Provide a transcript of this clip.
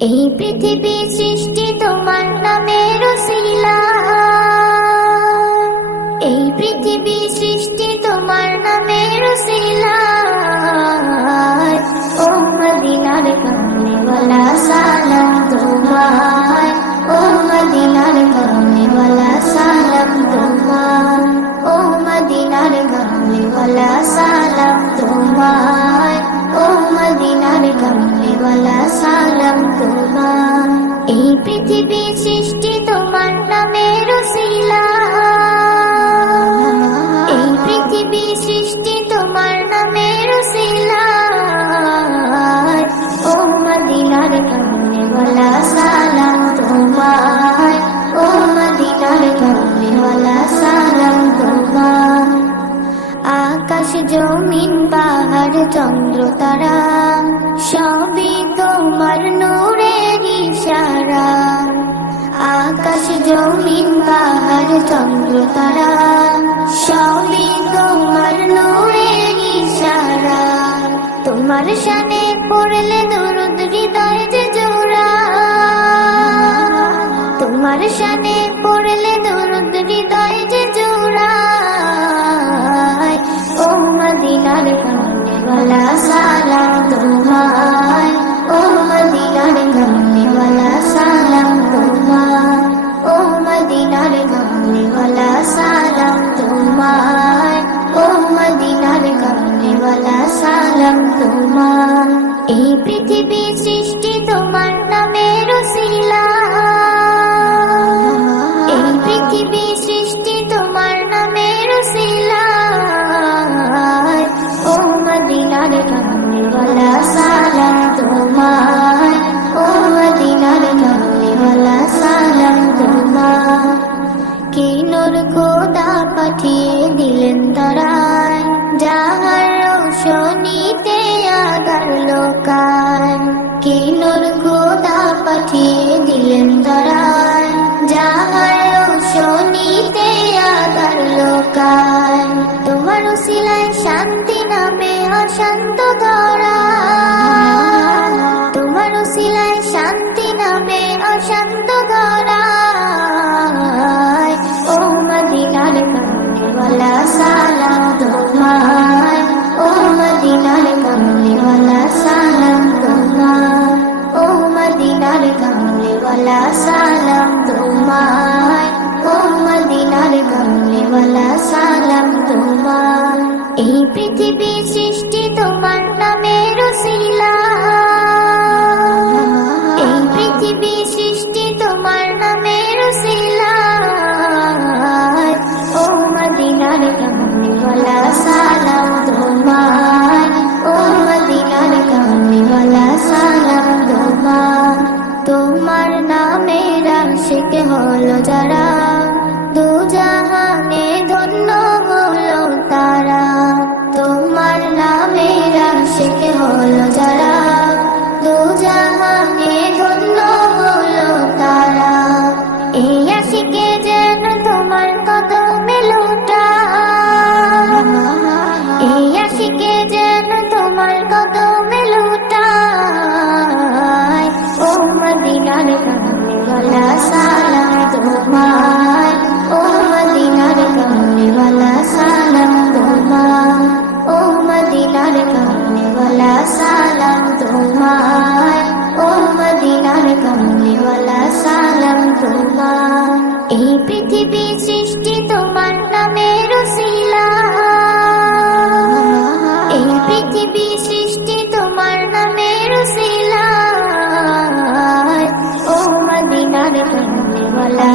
এই পৃথিবী সৃষ্টি তোমার নামের উসিলা, এই পৃথিবী সৃষ্টি তোমার নামের উসিলা। ও মদিনার কমলিওয়ালা সালাম তোমায়, ও মদিনার কমলিওয়ালা সালাম তোমায়, ও মদিনার কমলিওয়ালা সালাম তোমায়, ও মদিনার কমলিওয়ালা সালাম তোমায়। এই পৃথিবী সৃষ্টি তোমার নামের উসিলা, এই পৃথিবী সৃষ্টি তোমার নামের উসিলা। ও মদিনার কমলিওয়ালা সালাম তোমায়, ও মদিনার কমলিওয়ালা সালাম তোমায়। আকাশ জমিন পাহাড় চন্দ্র তারা সবই তোমার নূরের ইশারা। আকাশ জমিন পাহাড় চন্দ্র তারা সবই তোমার নূরের ইশারা। তোমার শানে পড়লে দরুদ হৃদয় যে জোড়া, তোমার শানে পড়লে দরুদ হৃদয় যে জোড়া। ও মদিনার কমলিওয়ালা সালাম তোমায়, ও মদিনার কমলিওয়ালা সালাম তোমায়, ও মদিনার কমলিওয়ালা সালাম তোমায়, ও মদিনার কমলিওয়ালা সালাম তোমায়। এই পৃথিবী সৃষ্টি তোমার নামের উসিলা, এই পৃথিবী সৃষ্টি তোমার নামের উসিলা। ও মদিনার কমলিওয়ালা সালাম তোমায়, ও মদিনার কমলিওয়ালা সালাম তোমায়। কি নূর খোদা পাঠিয়ে দিলেন ধরায়, যাহার রৌশনীতে আধার লোকায়। কি নূর খোদা পাঠিয়ে দিলেন ধরায়, যাহার রৌশনীতে আধার লোকায়। তোমার উসিলায় শান্তি নামে অশান্ত ধরা, তোমার উসিলায় শান্তি নামে অশান্ত ধরা। ও মদিনার কমলিওয়ালা সালাম তোমায়, ও মদিনার কমলিওয়ালা সালাম তোমায়, ও মদিনার কমলিওয়ালা সালাম তোমায়, ও মদিনার কমলিওয়ালা সালাম তোমায়। এই পৃথিবী সৃষ্টি তোমার নামের উসিলা, এই পৃথিবী সৃষ্টি তোমার নামের উসিলা। ও মদিনার কমলিওয়ালা সালাম তোমায়, ও মদিনার কমলিওয়ালা সালাম তোমায়। তোমার নামের আশিক হলো যারা, দু জাহানে ধন্য হলো তারা। তোমার নামের আশিক হলো যারা, দু জাহানে ধন্য হলো তারা। এই আশিকে যেন তোমার কদমে লুটায়, এই আশিকে যেন তোমার কদমে লুটায়। ও মদিনার কমলিওয়ালা সালাম তোমায়, ও মদিনার কমলিওয়ালা সালাম তোমায়, ও মদিনার কমলিওয়ালা সালাম তোমায়, ও মদিনার কমলিওয়ালা সালাম তোমায়। এই পৃথিবী সৃষ্টি তোমার নামের উসিলা, এই পৃথিবী সৃষ্টি তোমার নামের উসিলা। ও মদিনার কমলিওয়ালা